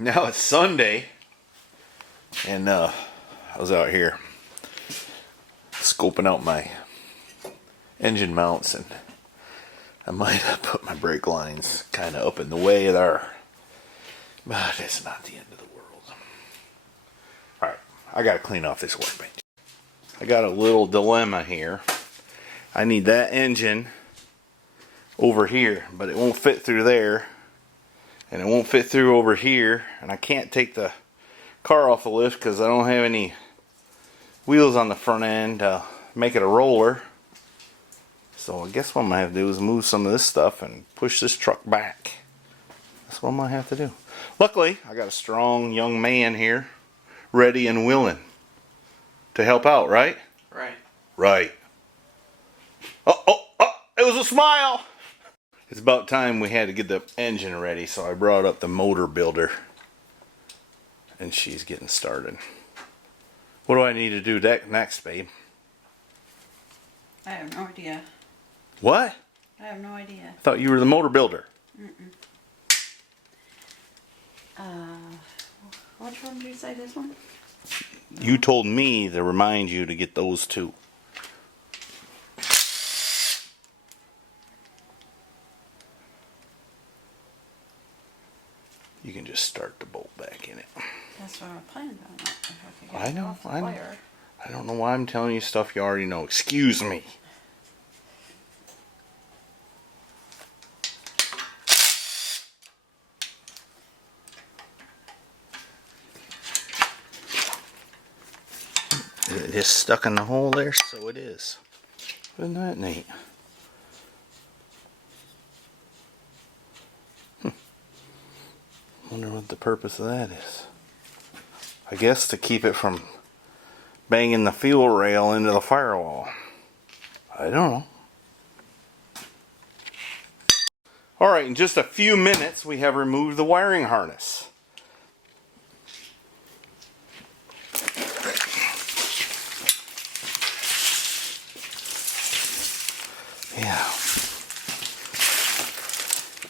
Now it's Sunday, and I was out here scoping out my engine mounts, and I might have put my brake lines kind of up in the way there, but it's not the end of the world. Alright, I gotta clean off this workbench. I got a little dilemma here. I need that engine over here, but it won't fit through there. And it won't fit through over here, and I can't take the car off the lift because I don't have any wheels on the front end to make it a roller. So I guess what I'm going to have to do is move some of this stuff and push this truck back. That's what I'm going to have to do. Luckily, I got a strong young man here, ready and willing to help out, right? Right. Right. Oh, it was a smile! It's about time we had to get the engine ready, so I brought up the motor builder. And she's getting started. What do I need to do next, babe? I have no idea. What? I have no idea. I thought you were the motor builder. Which one did you say, this one? You told me to remind you to get those two. You can just start the bolt back in it. That's what I planned on. If I could get I it know, off the I know. wire. I don't know why I'm telling you stuff you already know. Excuse me. It is stuck in the hole there, so it is. Isn't that neat? Wonder what the purpose of that is. I guess to keep it from banging the fuel rail into the firewall. I don't know. Alright, in just a few minutes we have removed the wiring harness. Yeah.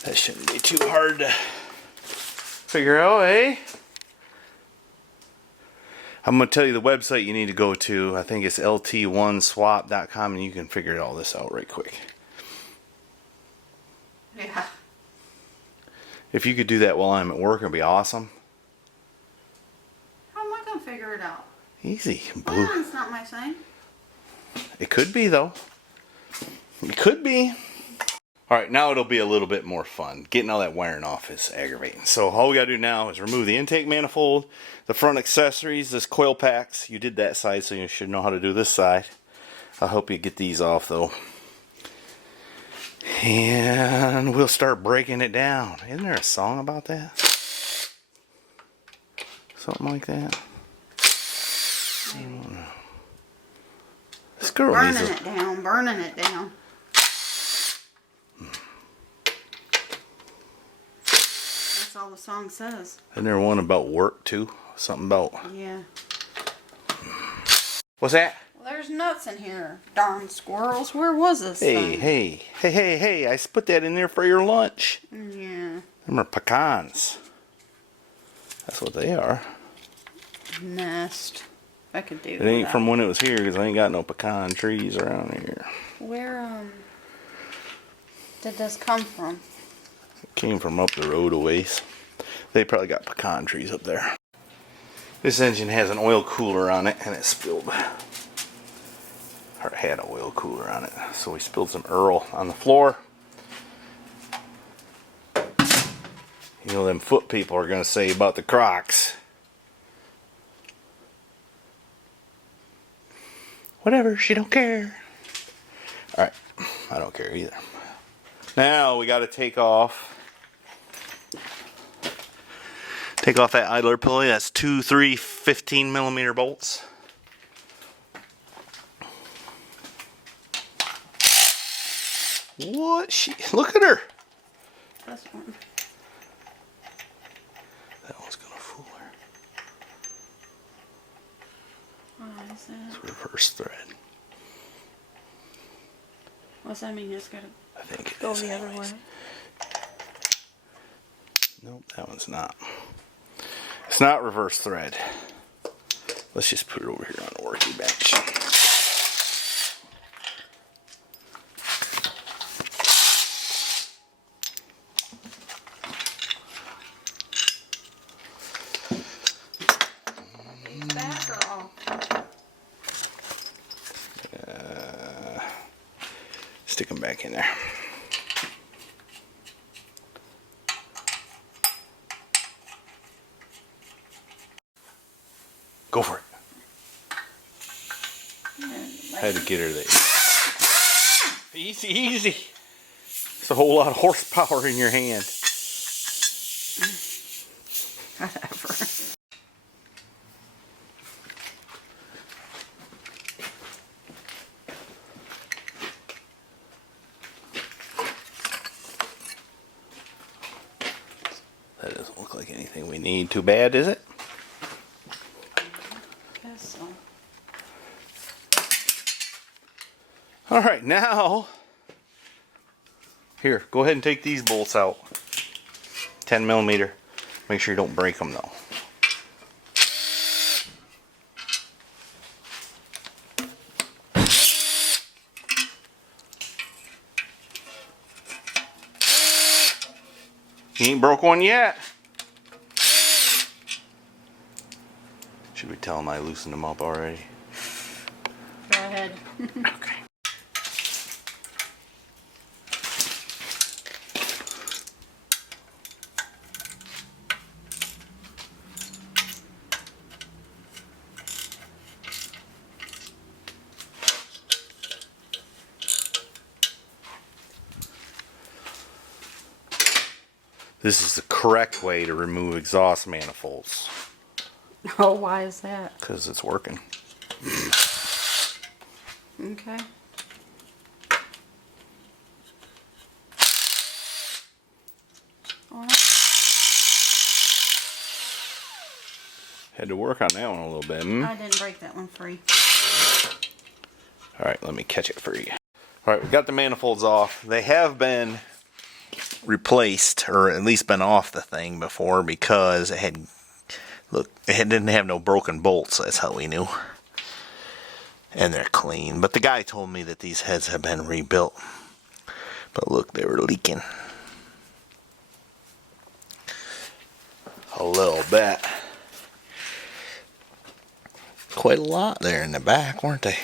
That shouldn't be too hard to figure out, eh? I'm going to tell you the website you need to go to. I think it's lt1swap.com, and you can figure all this out right quick. Yeah. If you could do that while I'm at work, it'd be awesome. How am I going to figure it out? Easy. Well, it's not my thing. It could be, though. It could be. Alright, now it'll be a little bit more fun. Getting all that wiring off is aggravating. So all we gotta do now is remove the intake manifold, the front accessories, this coil packs. You did that side, so you should know how to do this side. I'll help you get these off, though. And we'll start breaking it down. Isn't there a song about that? Something like that? I don't know. This girl Burning it down, burning it down. That's all the song says. Isn't there one about work, too? Something about... Yeah. What's that? Well, there's nuts in here. Darn squirrels. Where was this thing? Hey, I put that in there for your lunch. Yeah. Them are pecans. That's what they are. Nest. I could do It ain't that. from when it was here, because I ain't got no pecan trees around here. Where, did this come from? It came from up the road a ways. They probably got pecan trees up there. This engine has an oil cooler on it, and it spilled. Or it had an oil cooler on it, so we spilled some Earl on the floor. You know, them foot people are going to say about the Crocs. Whatever, she don't care. Alright, I don't care either. Now we got to take off that idler pulley. That's 2, 3, 15 millimeter bolts. What? Look at her. This one. That one's gonna fool her. Why is that? It's reverse thread. What's that mean? It's gotta I think it go is the other anyways. way. Nope, that one's not. It's not reverse thread. Let's just put it over here on the working bench. These back or off? Stick them back in there. Go for it. I had to get her there. Easy, easy. It's a whole lot of horsepower in your hand. Whatever. That doesn't look like anything we need too bad, is it? Guess so. All right, now, here, go ahead and take these bolts out. 10 millimeter. Make sure you don't break them though. You ain't broke one yet. Should we tell them I loosened them up already? Go ahead. Okay. This is the correct way to remove exhaust manifolds. Oh, why is that? Because it's working. Okay. Oh, Had to work on that one a little bit. I didn't break that one free. Alright, let me catch it for you. Alright, we got the manifolds off. They have been replaced, or at least been off the thing before, because it had, look, it didn't have no broken bolts. That's how we knew. And they're clean. But the guy told me that these heads have been rebuilt. But look, they were leaking. A little bit. Quite a lot there in the back, weren't they?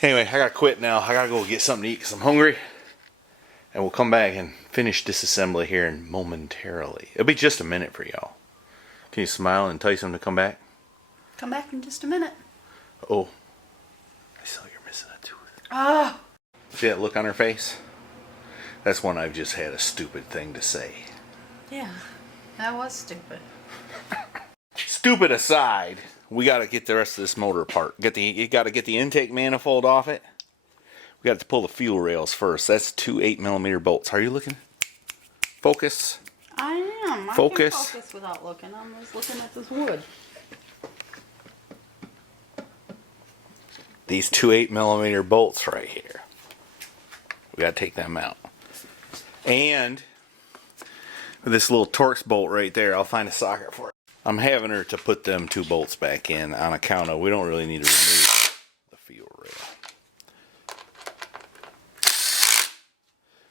Anyway, I gotta quit now. I gotta go get something to eat because I'm hungry. And we'll come back and finish disassembly here in momentarily. It'll be just a minute for y'all. Can you smile and entice them to come back? Come back in just a minute. Oh, I saw you're missing a tooth. Ah! See that look on her face? That's when I've just had a stupid thing to say. Yeah, that was stupid. Stupid aside, we got to get the rest of this motor apart. You got to get the intake manifold off it. We got to pull the fuel rails first. That's 2 8mm bolts. Are you looking? Focus. I am. Focus. I can focus without looking. I'm just looking at this wood. These 2 8mm bolts right here. We got to take them out. And this little Torx bolt right there, I'll find a socket for it. I'm having her to put them 2 bolts back in on account of we don't really need to remove the fuel rail.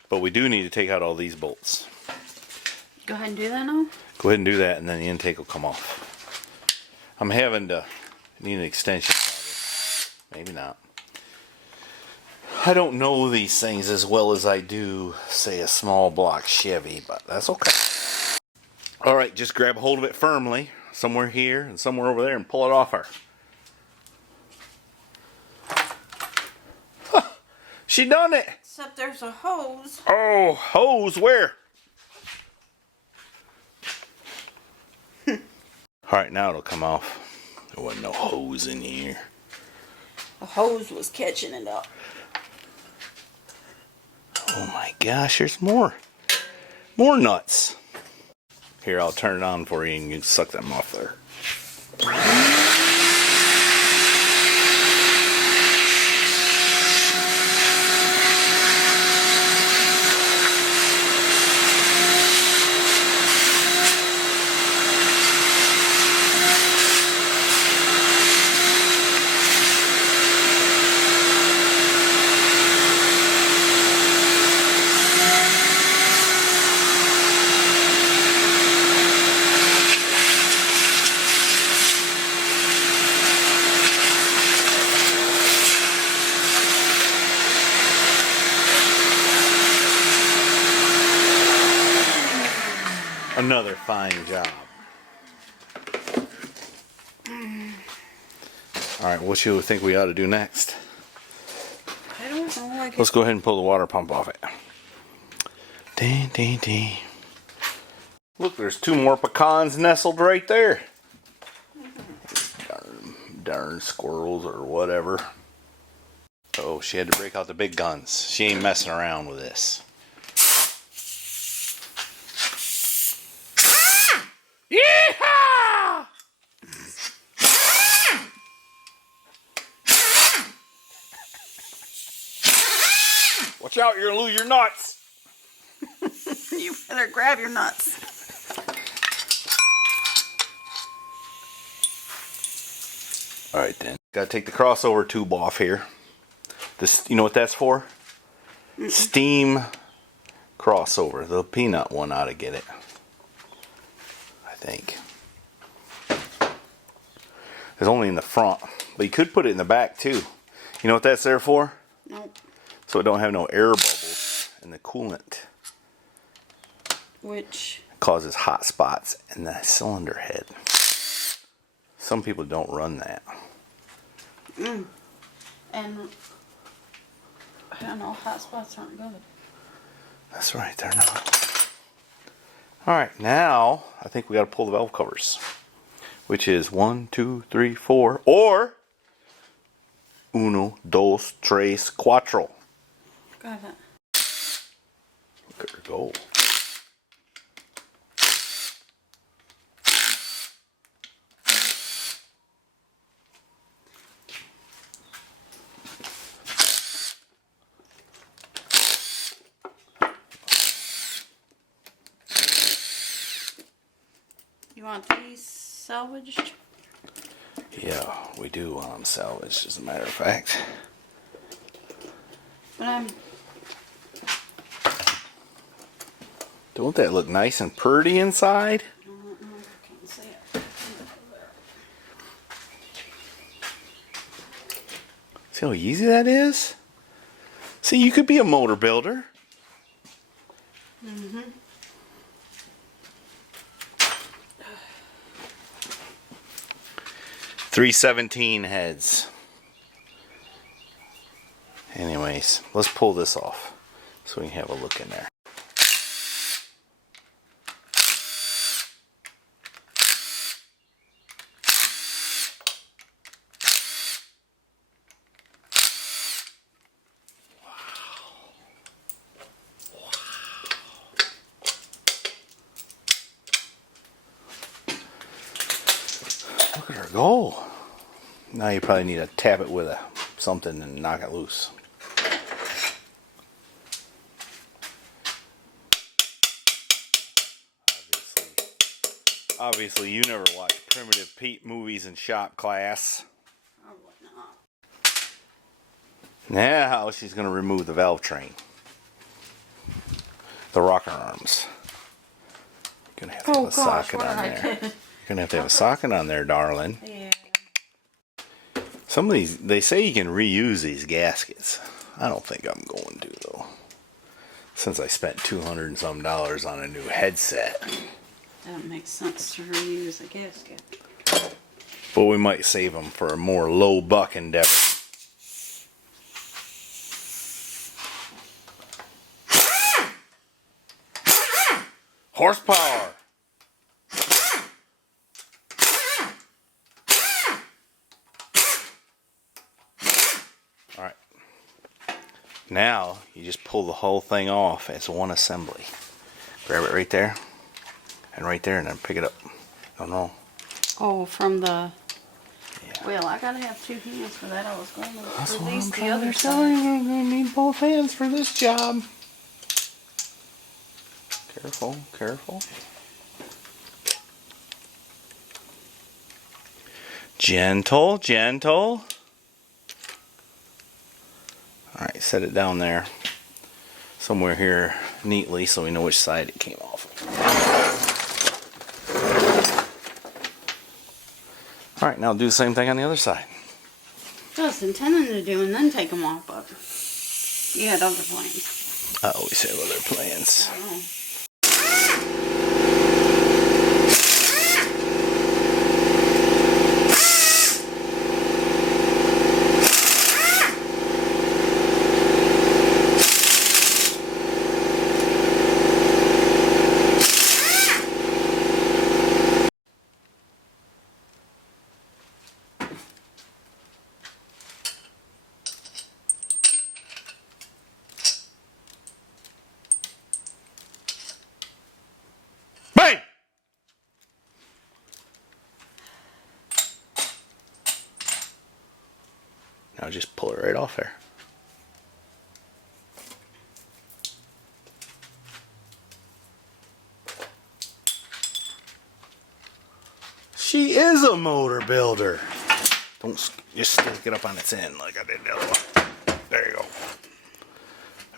But we do need to take out all these bolts. Go ahead and do that now. Go ahead and do that and then the intake will come off. I'm having to need an extension. Maybe not. I don't know these things as well as I do, say, a small block Chevy, but that's okay. Alright, just grab a hold of it firmly, somewhere here and somewhere over there, and pull it off her. Huh, she done it! Except there's a hose. Oh, hose, where? Alright, now it'll come off. There wasn't no hose in here. The hose was catching it up. Oh my gosh, there's more. More nuts. Here, I'll turn it on for you and you can suck them off there. Another fine job. Alright, what do you think we ought to do next? I don't know. Let's go ahead and pull the water pump off it. Ding, ding, ding. Look, there's 2 more pecans nestled right there. Darn squirrels or whatever. Oh, she had to break out the big guns. She ain't messing around with this. Yeehaw! Watch out, you're gonna lose your nuts. You better grab your nuts. Alright then. Gotta take the crossover tube off here. This, you know what that's for? Steam crossover. The peanut one ought to get it. I think. It's only in the front. But you could put it in the back too. You know what that's there for? Nope. So it don't have no air bubbles in the coolant. Which Causes hot spots in the cylinder head. Some people don't run that. and I don't know, hot spots aren't good. That's right, they're not. Alright, now I think we got to pull the valve covers. Which is 1, 2, 3, 4, or uno, dos, tres, cuatro. Got it. Look at her go. You want these salvaged? Yeah, we do want them salvaged, as a matter of fact. But Don't that look nice and pretty inside? I don't know if I can see it. See how easy that is? See, you could be a motor builder. Mm-hmm. 317 heads. Anyways, let's pull this off so we can have a look in there. Look at her go. Now you probably need to tap it with something and knock it loose. Obviously you never watched Primitive Pete movies in shop class. Probably not. Now she's going to remove the valve train. The rocker arms. You're going to have to have a socket on there. You're going to have a socket on there, darling. Yeah. Some of these, they say you can reuse these gaskets. I don't think I'm going to, though. Since I spent $200 and some on a new headset. That makes sense to reuse a gasket. But we might save them for a more low buck endeavor. Horsepower! Alright. Now, you just pull the whole thing off as one assembly. Grab it right there. And right there, and then pick it up. No. Oh, from the... Yeah. Well, I gotta have 2 hands for that. I was going to That's what release I'm the trying other to tell you. side. You're going to need both hands for this job. Careful, careful. Gentle, gentle. Alright, set it down there. Somewhere here neatly so we know which side it came off. Alright, now do the same thing on the other side. I was intending to do and then take them off, but you had other plans. I always have other plans. Oh. Now just pull it right off there. She is a motor builder. Don't just stick it up on its end like I did the other one. There you go.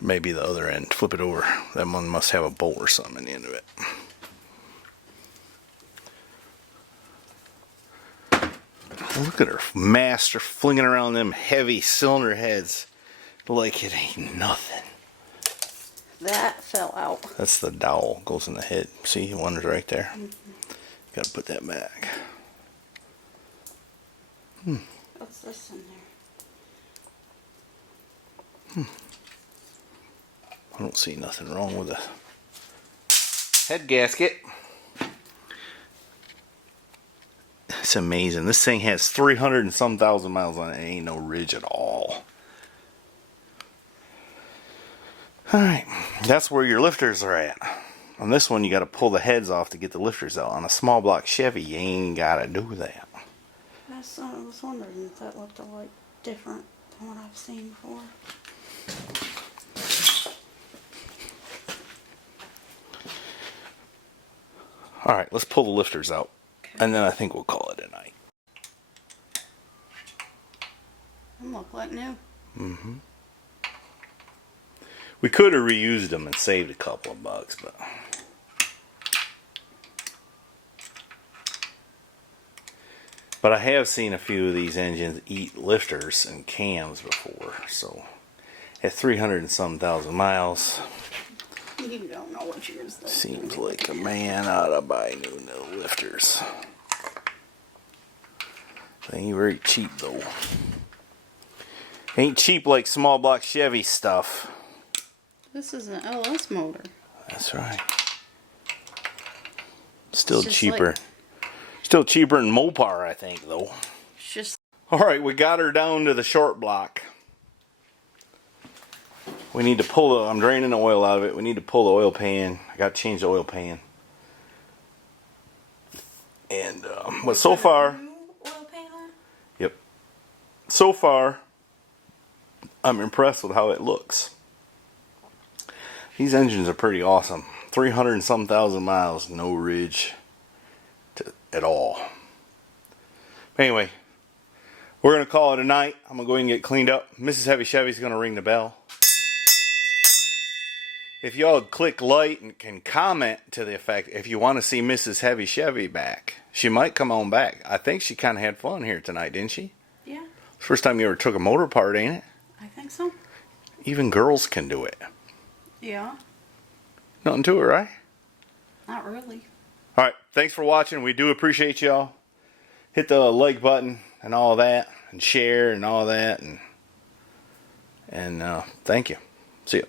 Maybe the other end. Flip it over. That one must have a bolt or something in the end of it. Look at her master flinging around them heavy cylinder heads like it ain't nothing. That fell out. That's the dowel. Goes in the head. See, one's right there. Gotta put that back. What's this in there? I don't see nothing wrong with the head gasket. It's amazing. This thing has 300 and some thousand miles on it. It ain't no ridge at all. Alright, that's where your lifters are at. On this one, you got to pull the heads off to get the lifters out. On a small block Chevy, you ain't got to do that. I was wondering if that looked a lot different than what I've seen before. Alright, let's pull the lifters out. Okay. And then I think we'll call it a night. They look like new. Mm-hmm. We could have reused them and saved a couple of bucks, but I have seen a few of these engines eat lifters and cams before, so at 300 and some thousand miles, you don't know what yours does. Seems like a man ought to buy new lifters. They ain't very cheap though. Ain't cheap like small block Chevy stuff. This is an LS motor. That's right. Still cheaper. Still cheaper than Mopar, I think, though. It's just. Alright, we got her down to the short block. We need to pull I'm draining the oil out of it. We need to pull the oil pan. I got to change the oil pan. And, but so far. Oil pan on? Yep. So far, I'm impressed with how it looks. These engines are pretty awesome. 300 and some thousand miles, no ridge at all. Anyway, we're going to call it a night. I'm going to go ahead and get cleaned up. Mrshevyshevy is going to ring the bell. If y'all would click like and can comment to the effect if you want to see Mrshevyshevy back. She might come on back. I think she kind of had fun here tonight, didn't she? Yeah. First time you ever took a motor apart, ain't it? I think so. Even girls can do it. Yeah. Nothing to it, right? Not really. Alright, thanks for watching. We do appreciate y'all. Hit the like button and all that. And share and all that. And thank you. See ya.